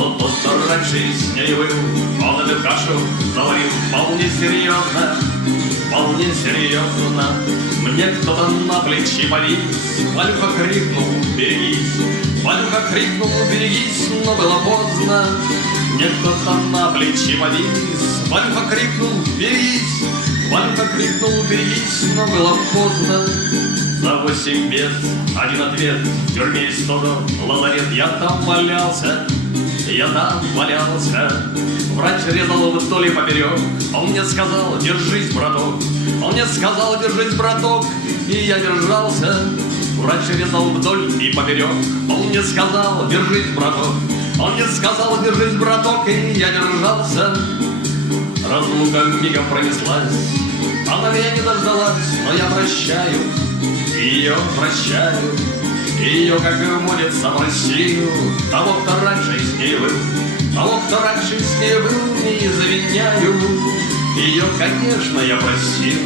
Но тот, кто раньше с ней был, он эту кашу заварил вполне серьезно, вполне серьезно. Мне кто-то на плечи повис, Валюха крикнул: берегись! Валюха крикнул: берегись! Но было поздно. Мне кто-то на плечи повис, Валюха крикнул: берегись! Валюха крикнул: берегись! Но было поздно. За 8 бед один ответ: в тюрьме есть тоже лазарет. Я там валялся, я там валялся. Врач резал вдоль и поперек. Он мне сказал: держись, браток. Он мне сказал: держись, браток. И я держался. Врач резал вдоль и поперек. Он мне сказал: держись, браток. Он мне сказал: держись, браток. И я держался. Разлука мигом пронеслась, она меня не дождалась. Но я прощаю ее, прощаю ее, как и молится в Россию. Того, кто раньше с ней был, того, кто раньше с ней был, не заменяю. Ее, конечно, я простил.